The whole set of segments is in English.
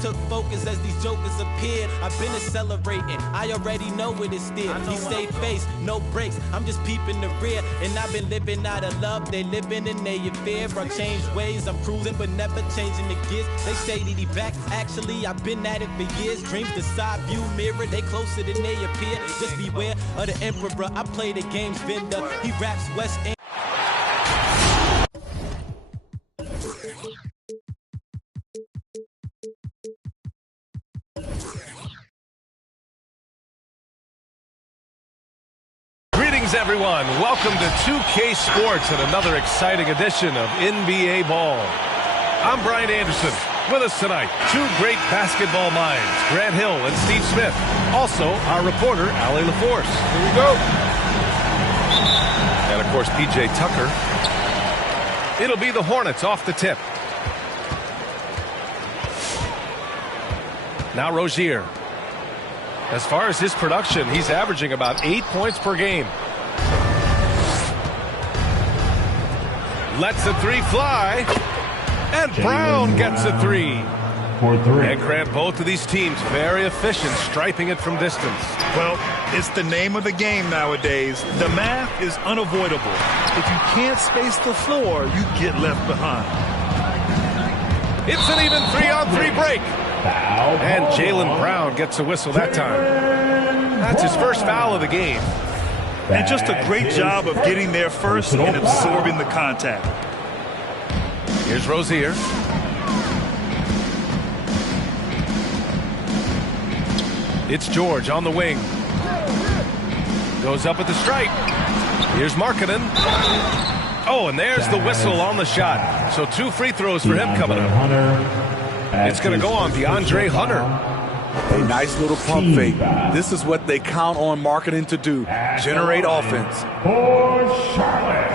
took focus as these jokers appeared. I've been accelerating, I already know it is still. He stay face, no brakes, I'm just peeping the rear. And I've been living out of love, they living in their fear. I changed ways, I'm cruising but never changing the gears. They say that he back, actually I've been at it for years. Dreams the side view mirror, they closer than they appear. Just beware of the emperor, I play the game's vendor. He raps West End. Greetings, everyone. Welcome to 2K Sports and another exciting edition of NBA Ball. I'm Brian Anderson. With us tonight, two great basketball minds, Grant Hill and Steve Smith. Also, our reporter, Allie LaForce. Here we go. And, of course, PJ Tucker. It'll be the Hornets off the tip. Now Rozier. As far as his production, he's averaging about 8 points per game. Lets the three fly. And Brown gets a three. And Grant, both of these teams very efficient, striping it from distance. Well, it's the name of the game nowadays. The math is unavoidable. If you can't space the floor, you get left behind. It's an even 3-on-3 break. And Jaylen Brown gets a whistle that time. That's his first foul of the game. And just a great job of getting there first and absorbing the contact. Here's Rozier. It's George on the wing. Goes up at the stripe. Here's Markkanen. Oh, and there's the whistle on the shot. So 2 free throws for him coming up. It's going to go on DeAndre Hunter. A nice little pump fake. This is what they count on Markkanen to do. Generate offense. For Charlotte,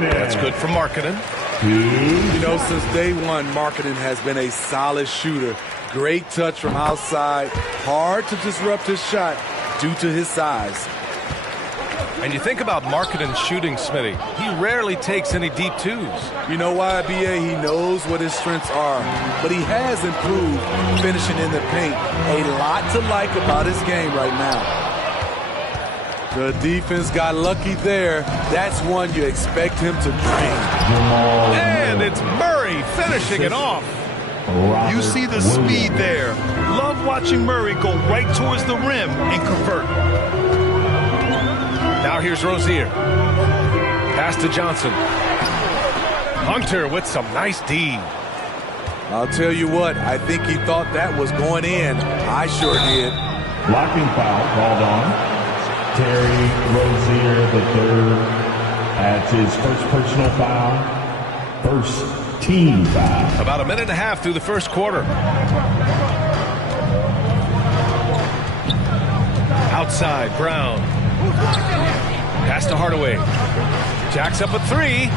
That's good for Markkanen. You know, since day one, Markkanen has been a solid shooter. Great touch from outside. Hard to disrupt his shot due to his size. And you think about Markkanen shooting, Smitty. He rarely takes any deep twos. You know why, B.A.? He knows what his strengths are. But he has improved finishing in the paint. A lot to like about his game right now. The defense got lucky there. That's one you expect him to drain. And it's Murray finishing it off. You see the speed there. Love watching Murray go right towards the rim and convert. Now here's Rozier. Pass to Johnson. Hunter with some nice D. I'll tell you what, I think he thought that was going in. I sure did. Blocking foul called on Terry Rozier III. That's his first personal foul. First team foul. About a minute and a half through the first quarter. Outside, Brown. Pass to Hardaway. Jacks up a three.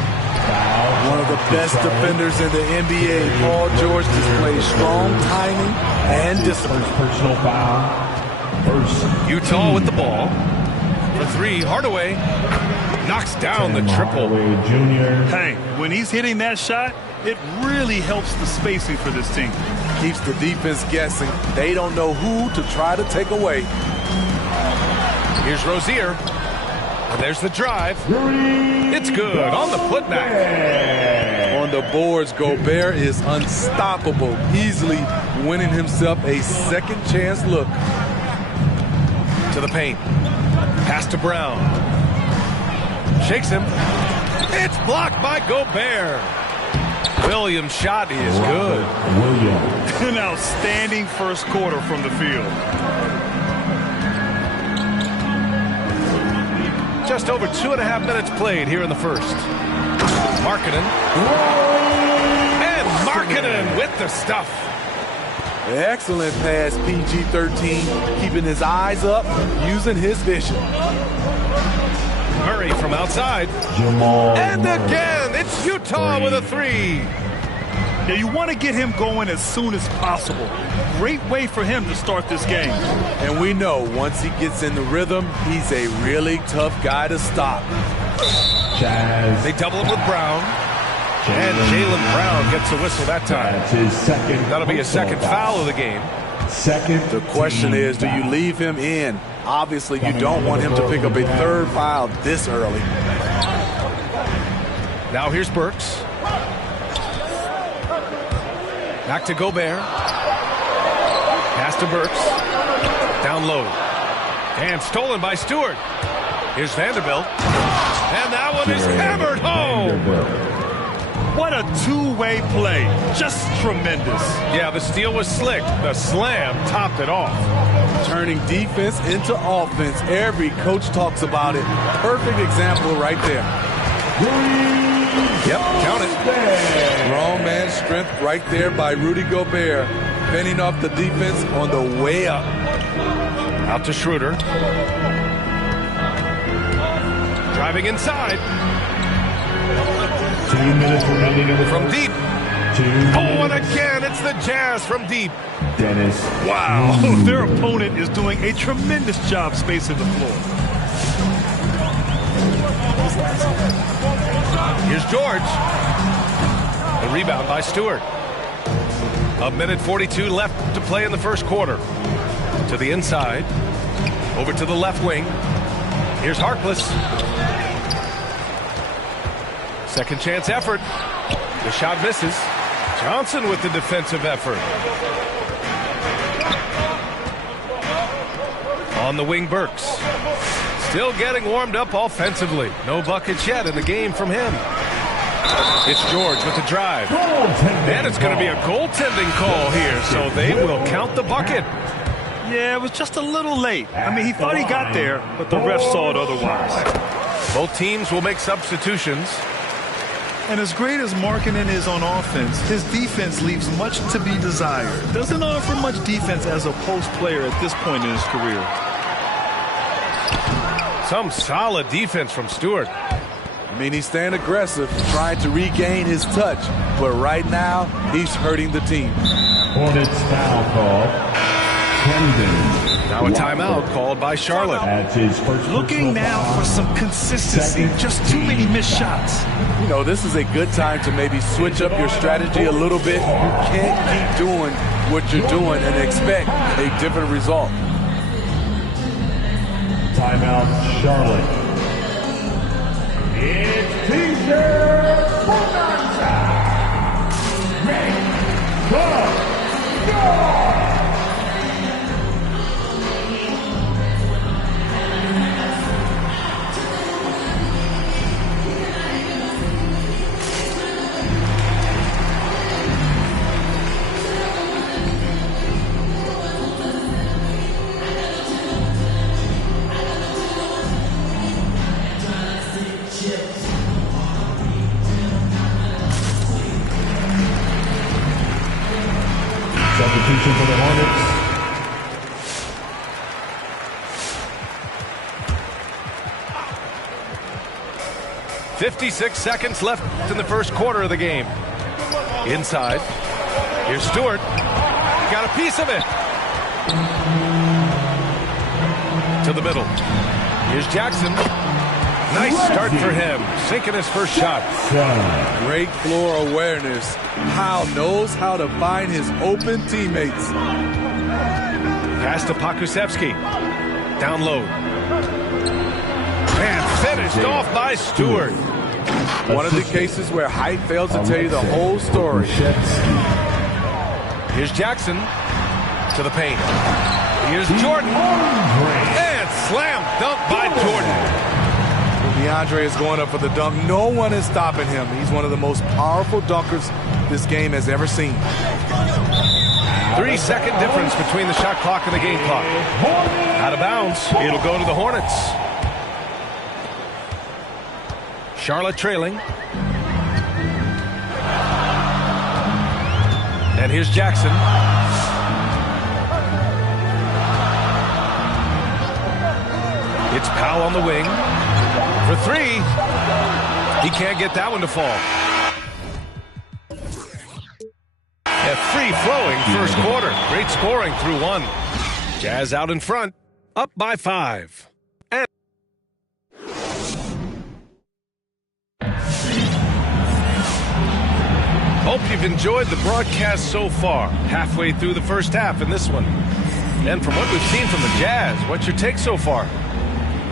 One of the best defenders in the NBA, Paul George, displays strong timing and discipline. First personal foul. Utah with the ball. For three, Hardaway knocks down the triple. Hey, when he's hitting that shot, it really helps the spacing for this team. Keeps the defense guessing. They don't know who to try to take away. Here's Rozier. And there's the drive. It's good on the putback. On the boards, Gobert is unstoppable, easily winning himself a second chance look. To the paint. Pass to Brown. Shakes him. It's blocked by Gobert. Williams' shot is good. An outstanding first quarter from the field. Just over 2.5 minutes played here in the first. Markkanen. And Markkanen with the stuff. Excellent pass, PG-13, keeping his eyes up, using his vision. Murray from outside. And again, it's Utah with a three. Yeah, you want to get him going as soon as possible. Great way for him to start this game. And we know once he gets in the rhythm, he's a really tough guy to stop. They double him with Brown. And Jaylen Brown gets a whistle that time. That's his second. That'll be a second foul of the game. Second. The question is, do you leave him in? Obviously, you don't want him to pick up a third foul this early. Now here's Burks. Back to Gobert. Pass to Burks. Down low. And stolen by Stewart. Here's Vanderbilt. And that one is hammered home. What a two-way play. Just tremendous. Yeah, the steal was slick. The slam topped it off. Turning defense into offense. Every coach talks about it. Perfect example right there. Yep, count it. Strong man strength right there by Rudy Gobert. Fending off the defense on the way up. Out to Schroeder. Driving inside. 2 minutes remaining in the From first. deep. 2 Oh, and minutes. again, it's the Jazz from deep. Dennis. Wow. Their opponent is doing a tremendous job spacing the floor. Here's George. The rebound by Stewart. 1:42 left to play in the first quarter. To the inside. Over to the left wing. Here's Harkless. Second chance effort. The shot misses. Johnson with the defensive effort. On the wing, Burks. Still getting warmed up offensively. No buckets yet in the game from him. It's George with the drive. And it's going to be a goaltending call here, so they will count the bucket. Yeah, it was just a little late. I mean, he thought he got there, but the ref saw it otherwise. Both teams will make substitutions. And as great as Markkanen is on offense, his defense leaves much to be desired. Doesn't offer much defense as a post player at this point in his career. Some solid defense from Stewart. I mean, he's staying aggressive, trying to regain his touch. But right now, he's hurting the team. Hornets foul call. Now a timeout called by Charlotte. That's his first. Looking now for some consistency. Just too many missed shots. You know, this is a good time to maybe switch up your strategy a little bit. You can't keep doing what you're doing and expect a different result. Timeout, Charlotte. It's T-shirt for Make the score! Substitution for the Hornets. .56 seconds left in the first quarter of the game. Inside. Here's Stewart. Got a piece of it. To the middle. Here's Jackson. Nice start for him. Sinking his first shot. Great floor awareness. Powell knows how to find his open teammates. Pass to Pokusevski. Down low. And finished off by Stewart. One of the cases where height fails to tell you the whole story. Here's Jackson to the paint. Here's Jordan. And slam dunk by Jordan. DeAndre is going up for the dunk. No one is stopping him. He's one of the most powerful dunkers this game has ever seen. 3-second difference between the shot clock and the game clock. Out of bounds. It'll go to the Hornets. Charlotte trailing. And here's Jackson. It's Powell on the wing. For three. He can't get that one to fall. A free-flowing first quarter. Great scoring through one. Jazz out in front. Up by 5. And We've enjoyed the broadcast so far, halfway through the first half in this one. And from what we've seen from the Jazz, what's your take so far?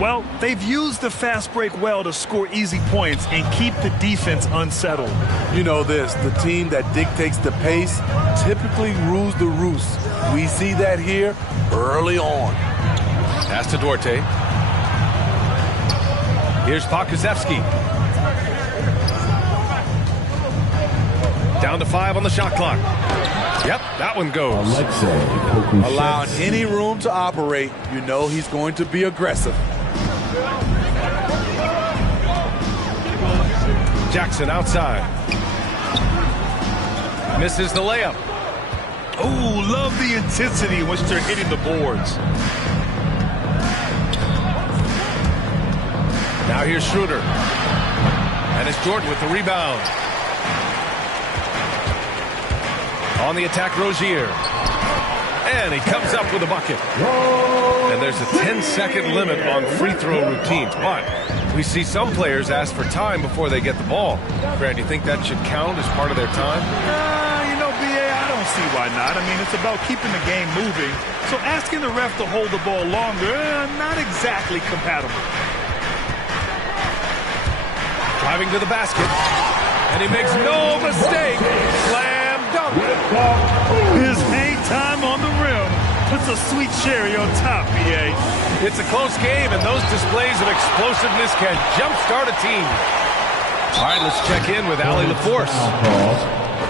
Well, they've used the fast break well to score easy points and keep the defense unsettled. You know this, the team that dictates the pace typically rules the roost. We see that here early on. Pass to Duarte. Here's Pokusevski. Down to 5 on the shot clock. Yep, that one goes. Allowing any room to operate, you know he's going to be aggressive. Jackson outside. Misses the layup. Oh, love the intensity in which they're hitting the boards. Now here's Schroeder. And it's Jordan with the rebound. On the attack, Rozier. And he comes up with a bucket. And there's a 10-second limit on free throw routines. But we see some players ask for time before they get the ball. Grant, do you think that should count as part of their time? You know, B.A., I don't see why not. I mean, it's about keeping the game moving. So asking the ref to hold the ball longer, not exactly compatible. Driving to the basket. And he makes no mistake. Slam dunk. His hang time on the rim puts a sweet cherry on top, B.A. It's a close game, and those displays of explosiveness can jumpstart a team. All right, let's check in with Allie LaForce.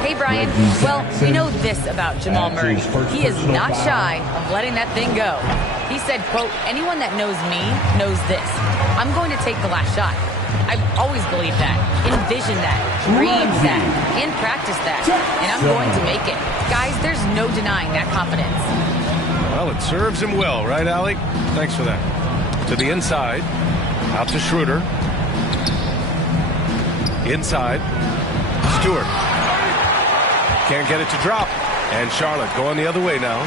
Hey, Brian. Well, we know this about Jamal Murray. He is not shy of letting that thing go. He said, quote, anyone that knows me knows this. I'm going to take the last shot. I've always believed that, envisioned that, dreamed that, and practiced that. And I'm going to make it. Guys, there's no denying that confidence. Well, it serves him well, right, Allie? Thanks for that. To the inside. Out to Schroeder. Inside. Stewart. Can't get it to drop. And Charlotte going the other way now.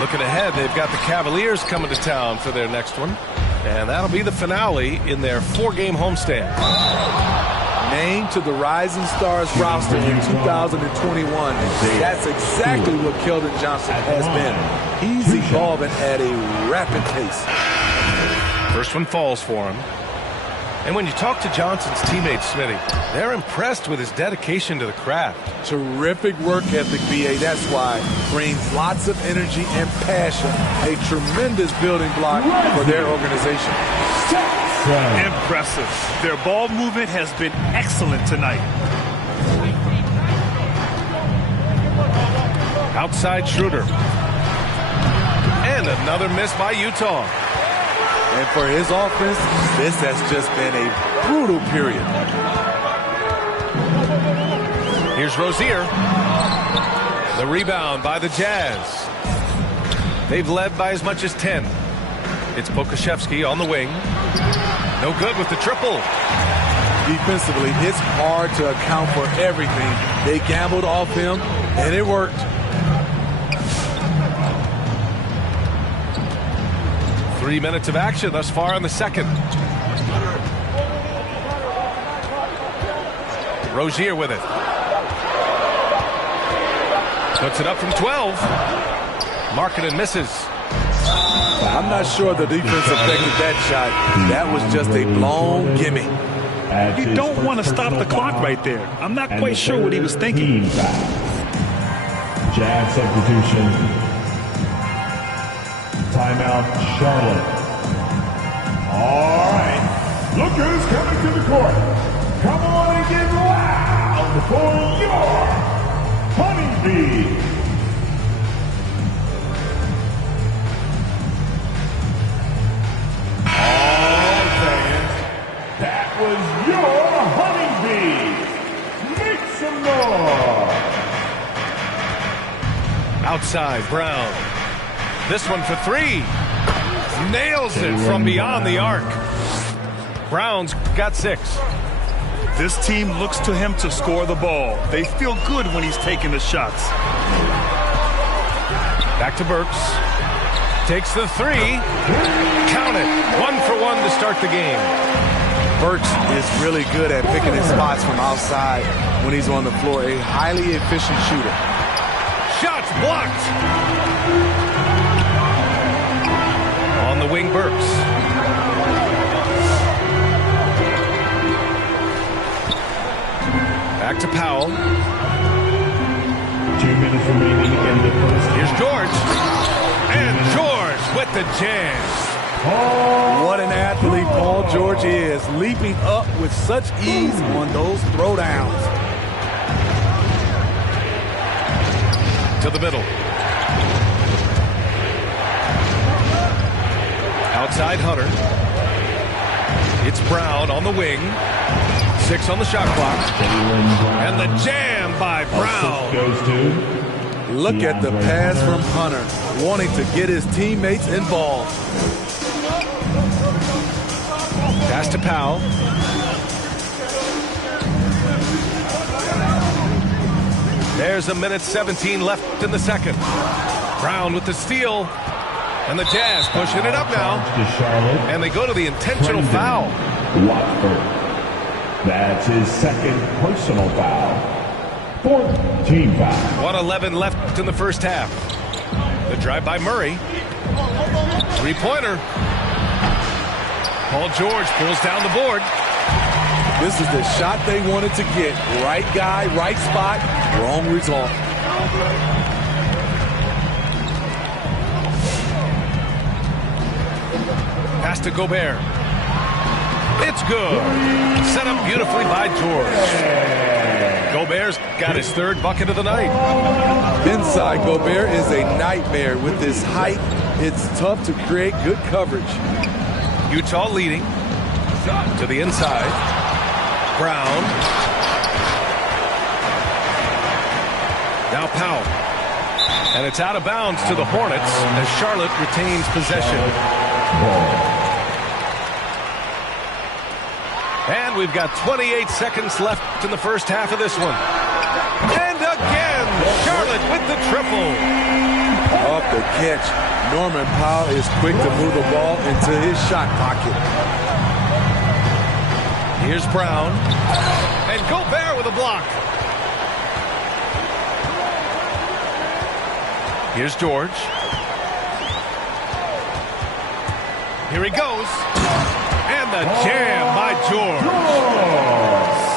Looking ahead, they've got the Cavaliers coming to town for their next one. And that'll be the finale in their 4-game homestand. Named to the Rising Stars roster in 2021. That's exactly what Keldon Johnson has been. He's evolving at a rapid pace. First one falls for him. And when you talk to Johnson's teammates, Smitty, they're impressed with his dedication to the craft. Terrific work ethic, B.A. That's why. Brings lots of energy and passion. A tremendous building block for their organization. Impressive. Their ball movement has been excellent tonight. Outside Schroeder. And another miss by Utah. And for his offense, this has just been a brutal period. Here's Rozier. The rebound by the Jazz. They've led by as much as 10. It's Pokusevski on the wing. No good with the triple. Defensively, it's hard to account for everything. They gambled off him, and it worked. 3 minutes of action thus far in the second. Rozier with it. Puts it up from 12. Markkanen misses. I'm not sure the defense affected that shot. That was just a blown gimme. You don't want to stop the clock right there. I'm not quite sure what he was thinking. Jazz substitution. Timeout, Charlotte. All right. Look who's coming to the court. Come on and get loud for your Honeybee. All fans, that was your Honeybee. Make some noise. Outside, Brown. This one for 3. Nails it from beyond the arc. Brown's got 6. This team looks to him to score the ball. They feel good when he's taking the shots. Back to Burks. Takes the 3. Count it. 1 for 1 to start the game. Burks is really good at picking his spots from outside when he's on the floor. A highly efficient shooter. Shots blocked. On the wing, Burks. Back to Powell. 2 minutes remaining in the first. Here's George. And George with the jam. What an athlete Paul George is, leaping up with such ease on those throwdowns. To the middle. Outside Hunter. It's Brown on the wing. 6 on the shot clock. And the jam by Brown. Look at the pass from Hunter, wanting to get his teammates involved. Pass to Powell. There's 1:17 left in the second. Brown with the steal. And the Jazz pushing it up now. And they go to the intentional foul. Watford. That's his second personal foul. 4th team foul. 1:11 left in the first half. The drive by Murray. Three-pointer. Paul George pulls down the board. This is the shot they wanted to get. Right guy, right spot, wrong result. Pass to Gobert. It's good. Set up beautifully by George. Gobert's got his 3rd bucket of the night. Inside, Gobert is a nightmare. With his height, it's tough to create good coverage. Utah leading. To the inside. Brown. Now Powell. And it's out of bounds to the Hornets as Charlotte retains possession. And we've got 28 seconds left in the first half of this one. And again, Charlotte with the triple. Off the catch, Norman Powell is quick to move the ball into his shot pocket. Here's Brown. And Gobert with a block. Here's George. Here he goes. And the jam by George.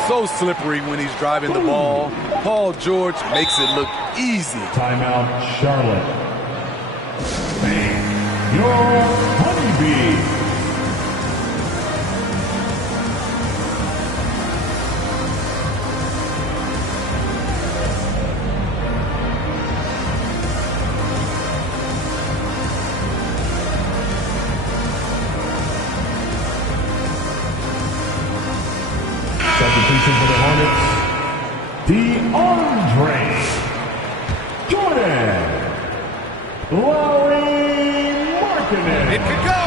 So slippery when he's driving the ball. Paul George makes it look easy. Timeout, Charlotte. Your honeybee. Substitution for the Hornets, DeAndre Jordan. It could go.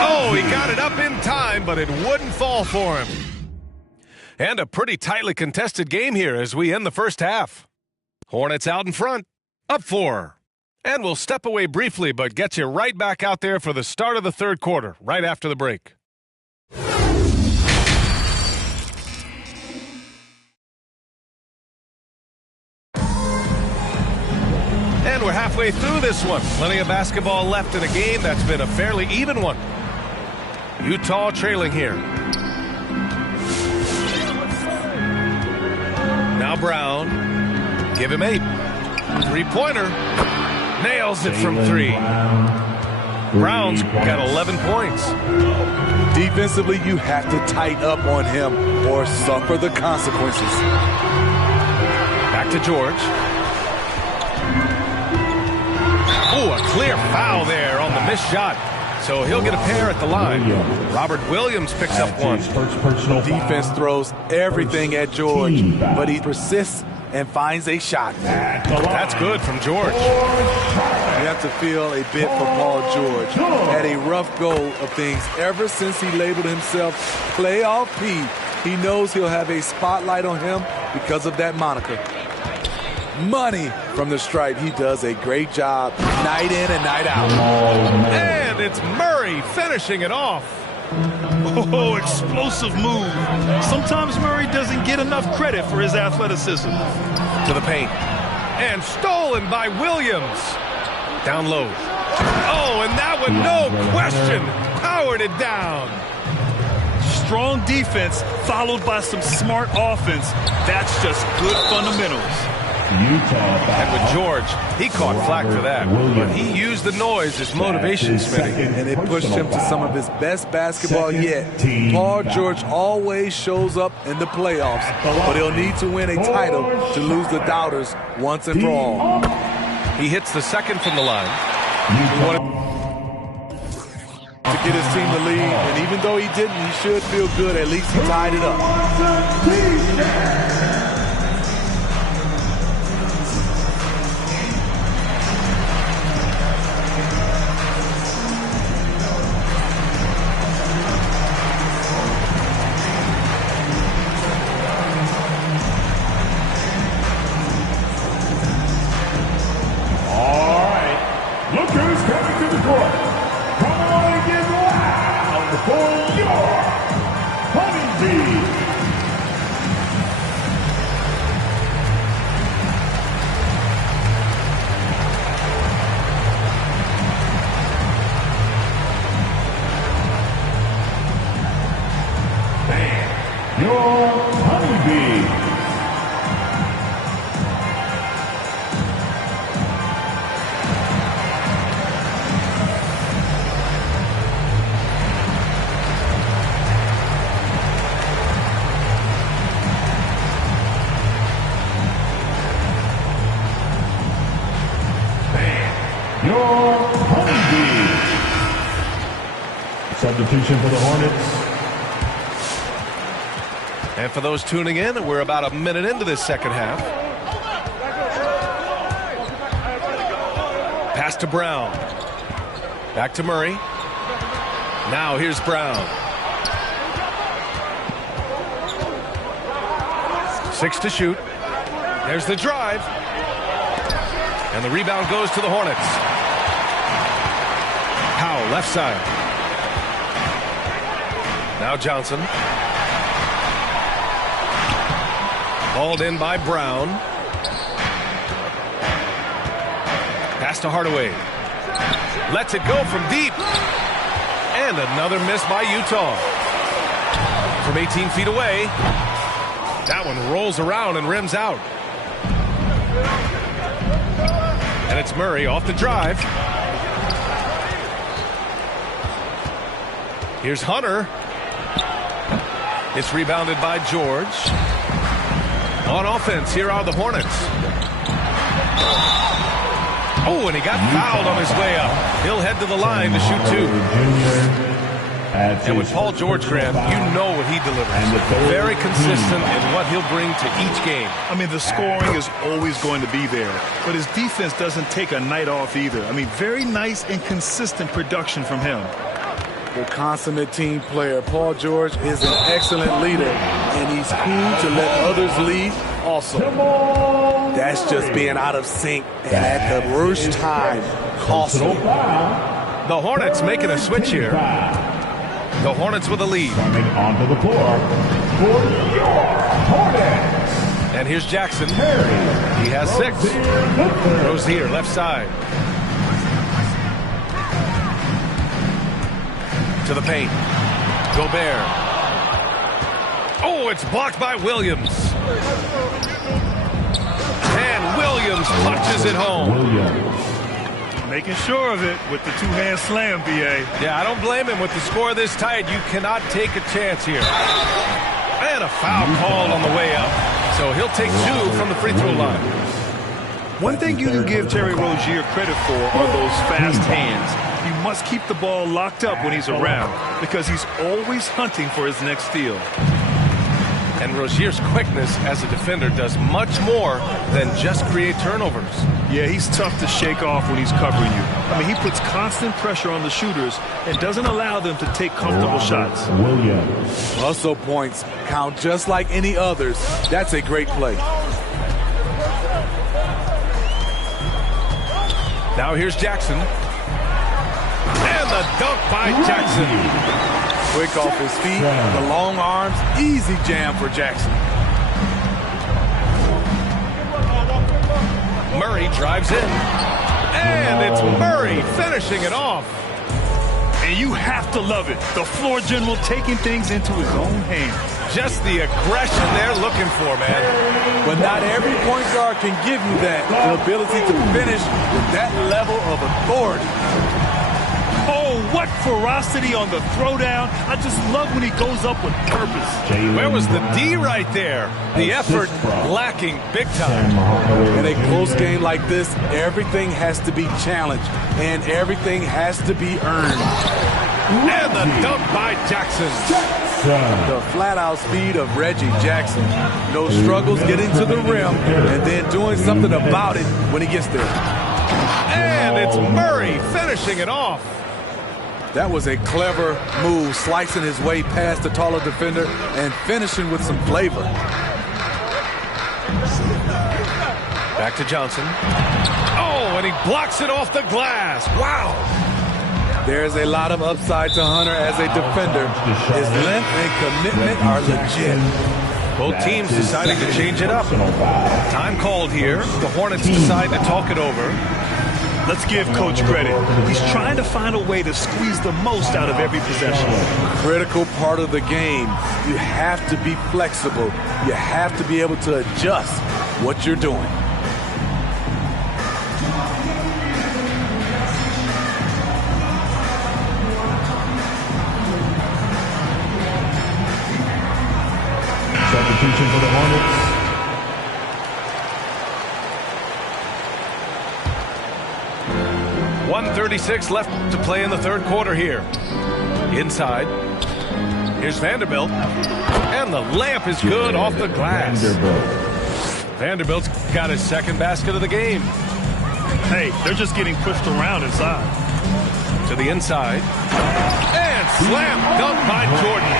Oh, he got it up in time, but it wouldn't fall for him. And a pretty tightly contested game here as we end the first half. Hornets out in front, up 4. And we'll step away briefly, but get you right back out there for the start of the third quarter, right after the break. And we're halfway through this one. Plenty of basketball left in a game that's been a fairly even one. Utah trailing here. Now Brown. Give him 8. Three-pointer. Nails it from 3. Brown's got 11 points. Defensively, you have to tighten up on him or suffer the consequences. Back to George. Oh, a clear foul there on the missed shot. So he'll get a pair at the line. Robert Williams picks up 1. Defense throws everything at George, but he persists and finds a shot. That's good from George. You have to feel a bit for Paul George. Had a rough go of things ever since he labeled himself Playoff P. He knows he'll have a spotlight on him because of that moniker. Money from the stripe. He does a great job night in and night out. And it's Murray finishing it off. Oh, explosive move. Sometimes Murray doesn't get enough credit for his athleticism. To the paint. And stolen by Williams. Down low. Oh, and that one, no question, powered it down. Strong defense followed by some smart offense. That's just good fundamentals. And with George, he caught flack for that, but he used the noise as motivation, Smitty. And it pushed him to some of his best basketball yet. Paul George always shows up in the playoffs, but he'll need to win a title to lose the doubters once and for all. He hits the second from the line. To get his team the lead, and even though he didn't, he should feel good. At least he tied it up. Look who's coming to the court. Come on and get loud for your Honeybee. And your Honeybee. Your Honeybee. Substitution for the Hornets. And for those tuning in, we're about a minute into this second half. Pass to Brown. Back to Murray. Now here's Brown. 6 to shoot. There's the drive. And the rebound goes to the Hornets. Powell, left side. Now Johnson. Hauled in by Brown. Pass to Hardaway. Lets it go from deep. And another miss by Utah. From 18 feet away. That one rolls around and rims out. And it's Murray off the drive. Here's Hunter. It's rebounded by George. On offense, here are the Hornets. Oh, and he got fouled on his way up. He'll head to the line to shoot 2. And with Paul George, Grant, you know what he delivers. Very consistent in what he'll bring to each game. I mean, the scoring is always going to be there, but his defense doesn't take a night off either. I mean, very nice and consistent production from him. The consummate team player. Paul George is an excellent leader, and he's cool to let others lead also. That's just being out of sync, and at the worst time, costly. The Hornets making a switch here. The Hornets with a lead. Coming onto the floor for your Hornets. And here's Jackson. He has 6. Rozier, left side. To the paint. Gobert. Oh, it's blocked by Williams. And Williams punches it home. Making sure of it with the two-hand slam, B.A. Yeah, I don't blame him. With the score this tight, you cannot take a chance here. And a foul called on the way up. So he'll take 2 from the free throw line. One thing you can give Terry Rozier credit for are those fast hands. You must keep the ball locked up when he's around because he's always hunting for his next steal. And Rozier's quickness as a defender does much more than just create turnovers. Yeah, he's tough to shake off when he's covering you. I mean, he puts constant pressure on the shooters and doesn't allow them to take comfortable shots. Hustle points count just like any others. That's a great play. Now here's Jackson. And the dunk by Jackson. Quick off his feet, the long arms, easy jam for Jackson. Murray drives in. And it's Murray finishing it off. And you have to love it. The floor general taking things into his own hands. Just the aggression they're looking for, man. But not every point guard can give you that. The ability to finish with that level of authority. Oh, what ferocity on the throwdown. I just love when he goes up with purpose. Where was the D right there? The effort lacking big time. In a close game like this, everything has to be challenged, and everything has to be earned. And the dunk by Jackson. The flat-out speed of Reggie Jackson. No struggles getting to the rim, and then doing something about it when he gets there. And it's Murray finishing it off. That was a clever move, slicing his way past the taller defender and finishing with some flavor. Back to Johnson. Oh, and he blocks it off the glass. Wow. There's a lot of upside to Hunter as a defender. His length and commitment are legit. Both teams deciding to change it up. Time called here. The Hornets decide to talk it over. Let's give Coach credit. He's trying to find a way to squeeze the most out of every possession. Critical part of the game. You have to be flexible. You have to be able to adjust what you're doing. Substitution for the Hornets. 1:36 left to play in the third quarter here. Inside. Here's Vanderbilt. And the layup is good off the glass. Vanderbilt's got his second basket of the game. Hey, they're just getting pushed around inside. To the inside. And slam dunk by Jordan.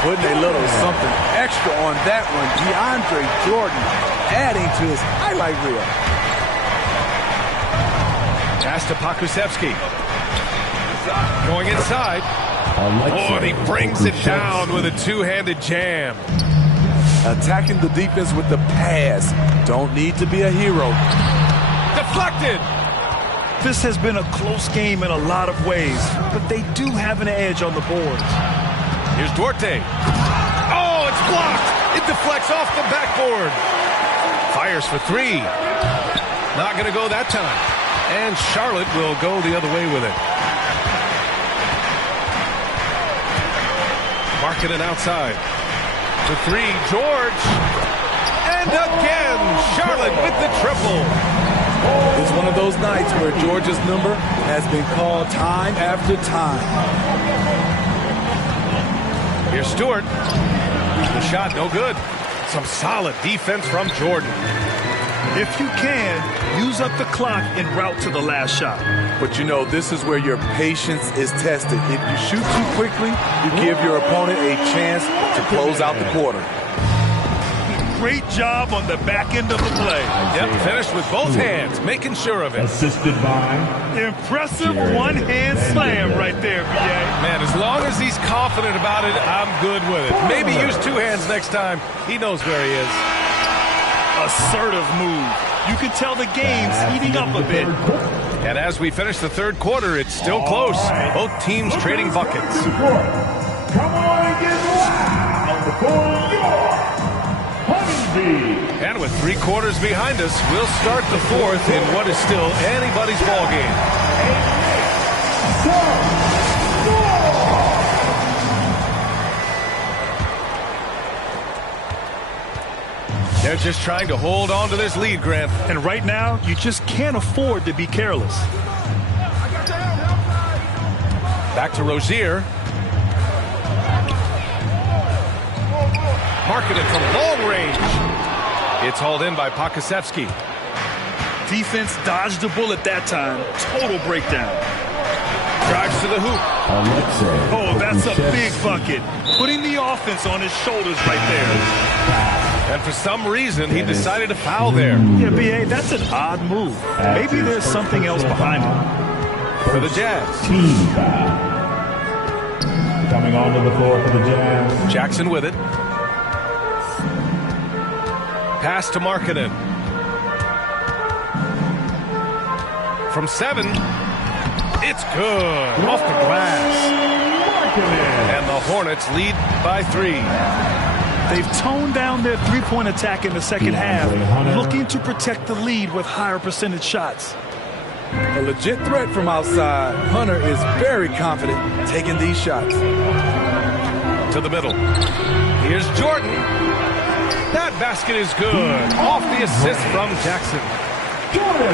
Putting a little something extra on that one. DeAndre Jordan adding to his highlight reel. Pass to Pakusevsky. Going inside. Oh, and he brings it down with a two-handed jam. Attacking the defense with the pass. Don't need to be a hero. Deflected. This has been a close game in a lot of ways, but they do have an edge on the boards. Here's Duarte. Oh, it's blocked. It deflects off the backboard. Fires for three. Not going to go that time. And Charlotte will go the other way with it. Marketing outside. To three, George. And again, Charlotte with the triple. It's one of those nights where George's number has been called time after time. Here's Stewart. The shot, no good. Some solid defense from Jordan. If you can, use up the clock en route to the last shot. But you know, this is where your patience is tested. If you shoot too quickly, you give your opponent a chance to close out the quarter. Great job on the back end of the play. Yep, finished with both hands, making sure of it. Assisted by... Impressive one-hand slam right there, B.A. Man, as long as he's confident about it, I'm good with it. Maybe use two hands next time. He knows where he is. Assertive move. You can tell the game's heating up a bit. And as we finish the third quarter, it's still close. Both teams trading buckets. Come on and get loud for your Honeybee. And with 3 quarters behind us, we'll start the fourth in what is still anybody's ball game. They're just trying to hold on to this lead, Grant. And right now, you just can't afford to be careless. Back to Rozier. Marketed from long range. It's hauled in by Pakusevsky. Defense dodged the bullet that time. Total breakdown. Drives to the hoop. Oh, that's a big bucket. Putting the offense on his shoulders right there. And for some reason, he decided to foul there. Yeah, B.A., that's an odd move. Maybe there's something else behind it. For the Jazz. coming onto the floor for the Jazz. Jackson with it. Pass to Markkanen. From 7. It's good. Off the glass. And the Hornets lead by 3. They've toned down their three-point attack in the second half, looking to protect the lead with higher percentage shots. A legit threat from outside. Hunter is very confident taking these shots. To the middle. Here's Jordan. That basket is good. Off the assist from Jackson.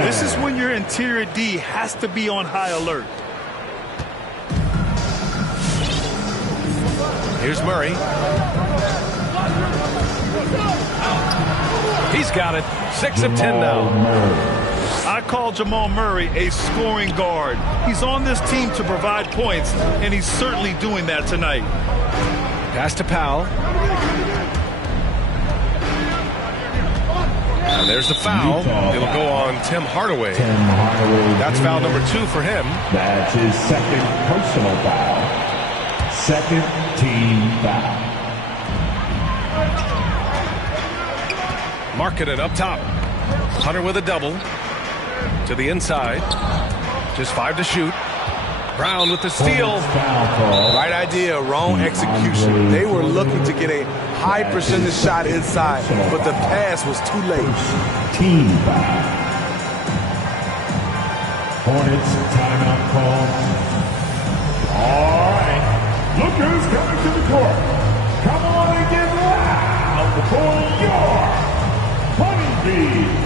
This is when your interior D has to be on high alert. Here's Murray. He's got it. 6 of 10 now. I call Jamal Murray a scoring guard. He's on this team to provide points, and he's certainly doing that tonight. Pass to Powell. And there's the foul. It'll go on Tim Hardaway. That's foul number 2 for him. That's his second personal foul. Second team foul. Markkanen up top. Hunter with a double. To the inside. Just 5 to shoot. Brown with the steal. Right idea, wrong execution. They were looking to get a high percentage shot inside, but the pass was too late. Team foul. Hornets timeout call. All right. Look who's coming to the court. Come on and get loud before your Honeybee.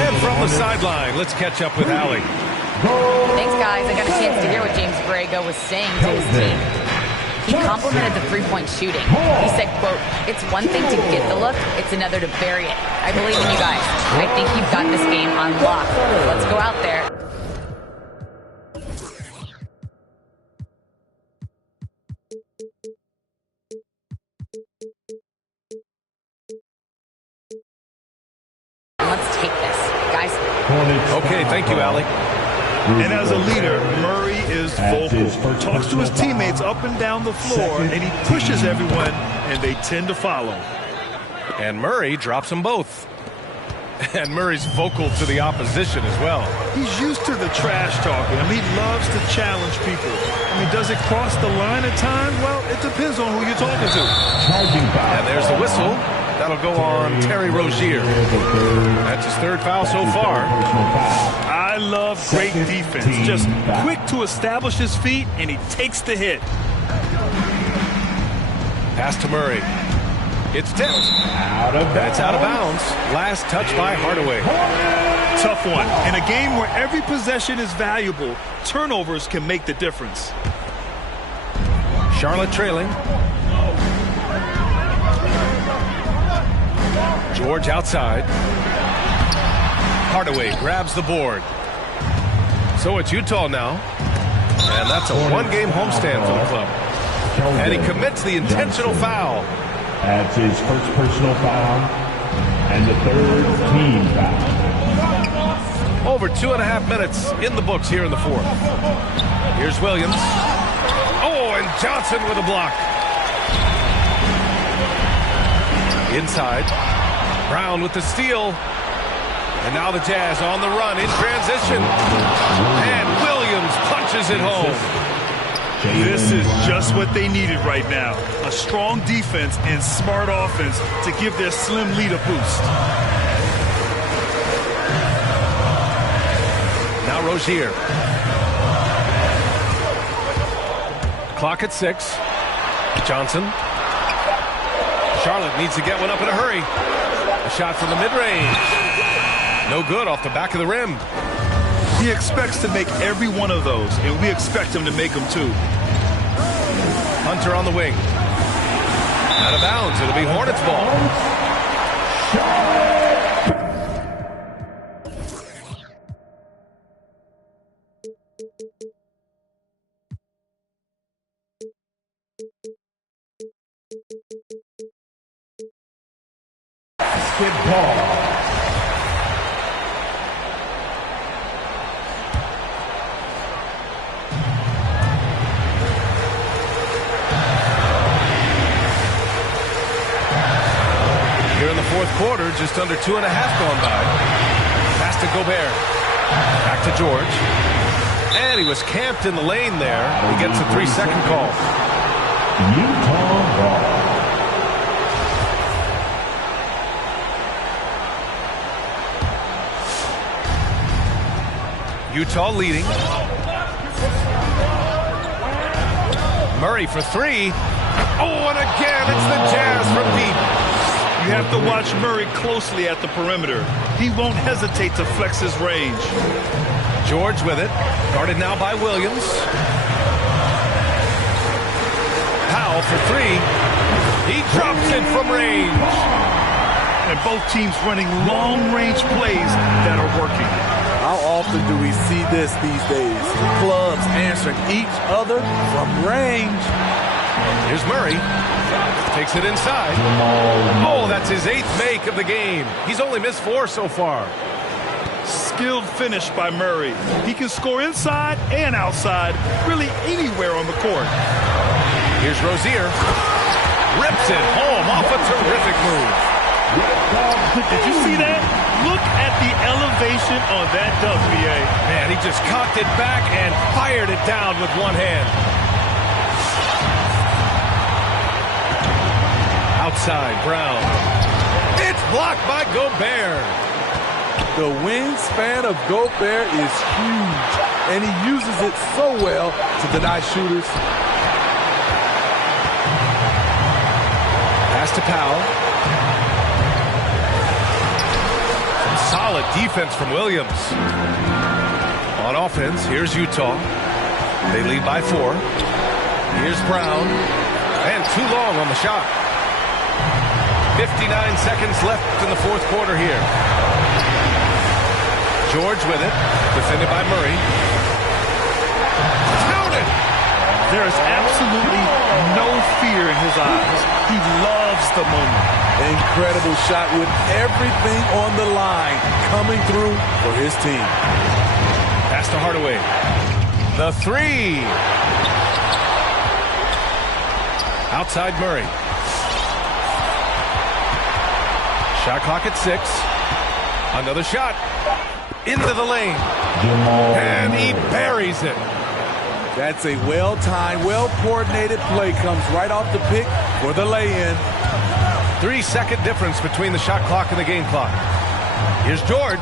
And from the sideline, let's catch up with Allie. Thanks, guys. I got a chance to hear what James Borrego was saying to his team. He complimented the three-point shooting. He said, quote, "It's one thing to get the look, it's another to bury it. I believe in you guys. I think you've got this game on lock. Let's go out there." Let's take this, guys. Okay, thank you, Allie. And as a leader, Murray is vocal. Talks to his teammates up and down the floor, and he pushes everyone, and they tend to follow. And Murray drops them both. And Murray's vocal to the opposition as well. He's used to the trash talking. I mean, he loves to challenge people. I mean, does it cross the line at times? Well, it depends on who you're talking to. And there's the whistle. That'll go on Terry Rozier. That's his 3rd foul so far. I love great defense. Just quick to establish his feet, and he takes the hit. Pass to Murray. It's tipped. It's out of bounds. Last touch by Hardaway. Tough one. In a game where every possession is valuable, turnovers can make the difference. Charlotte trailing. George outside. Hardaway grabs the board. So it's Utah now. And that's a one-game homestand for the club. And he commits the intentional foul. That's his first personal foul and the 3rd team foul. Over 2.5 minutes in the books here in the 4th. Here's Williams. Oh, and Johnson with a block. Inside. Brown with the steal. And now the Jazz on the run in transition. And Williams punches it home. This is just what they needed right now. A strong defense and smart offense to give their slim lead a boost. Now Rozier. Clock at 6. Johnson. Charlotte needs to get one up in a hurry. A shot from the mid-range. No good off the back of the rim. He expects to make every one of those, and we expect him to make them too. Hunter on the wing. Out of bounds. It'll be Hornets ball. Basketball. Here in the fourth quarter, just under 2.5 gone by. Pass to Gobert. Back to George. And he was camped in the lane there. He gets a 3-second call. Utah ball. Utah leading. Murray for three. Oh, and again, it's the Jazz from deep. You have to watch Murray closely at the perimeter. He won't hesitate to flex his range. George with it. Guarded now by Williams. Powell for three. He drops it from range. And both teams running long-range plays that are working. How often do we see this these days? Clubs answering each other from range. Here's Murray. Takes it inside. Oh, that's his 8th make of the game. He's only missed 4 so far. Skilled finish by Murray. He can score inside and outside, really anywhere on the court. Here's Rozier. Rips it home off a terrific move. Did you see that? Look at the elevation on that dunk, BA. Man, he just cocked it back and fired it down with one hand. Outside, Brown. It's blocked by Gobert. The wingspan of Gobert is huge, and he uses it so well to deny shooters. Pass to Powell. Some solid defense from Williams. On offense, here's Utah. They lead by 4. Here's Brown. And too long on the shot. 59 seconds left in the fourth quarter here. George with it. Defended by Murray. Counted! There is absolutely no fear in his eyes. He loves the moment. Incredible shot with everything on the line coming through for his team. Pass to Hardaway. The 3. Outside Murray. Shot clock at 6. Another shot. Into the lane. And he buries it. That's a well-timed, well-coordinated play. Comes right off the pick for the lay-in. 3-second difference between the shot clock and the game clock. Here's George.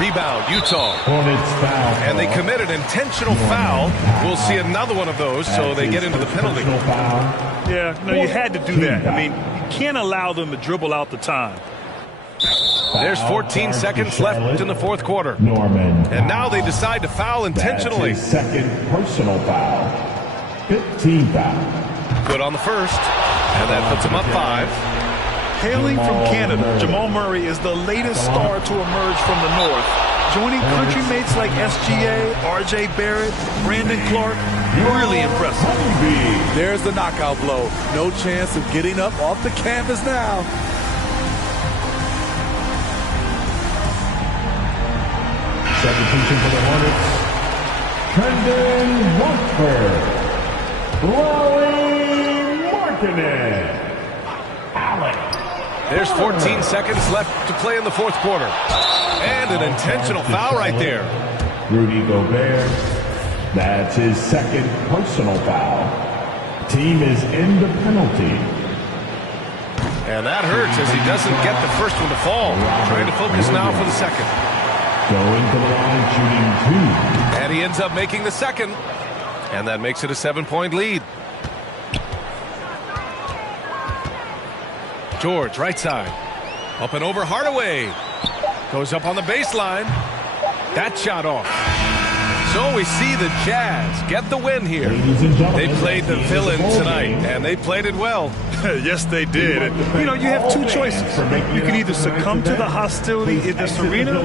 Rebound, Utah. And they commit an intentional foul. We'll see another one of those, so they get into the penalty. Yeah, no, you had to do that. I mean, you can't allow them to dribble out the time. There's 14 seconds left in the fourth quarter. And now they decide to foul intentionally. That's his second personal foul. 15 foul. Good on the first. And that puts him up 5. Hailing from Canada, Jamal Murray is the latest star to emerge from the North. Joining country mates like SGA, RJ Barrett, Brandon Clark, really impressive. There's the knockout blow. No chance of getting up off the canvas now. Substitution for the Hornets. Trendon Watford. Rolling Martinez. Allen. There's 14 seconds left to play in the fourth quarter. And an intentional foul right there. Rudy Gobert. That's his second personal foul. Team is in the penalty. And that hurts as he doesn't get the first one to fall. Trying to focus now for the second. Going to the line, shooting 2. And he ends up making the second. And that makes it a 7-point lead. George, right side. Up and over Hardaway. Goes up on the baseline. That shot off. So we see the Jazz get the win here. They played the villain tonight, and they played it well. Yes, they did. And, you have two choices. You can either succumb to the hostility in this arena,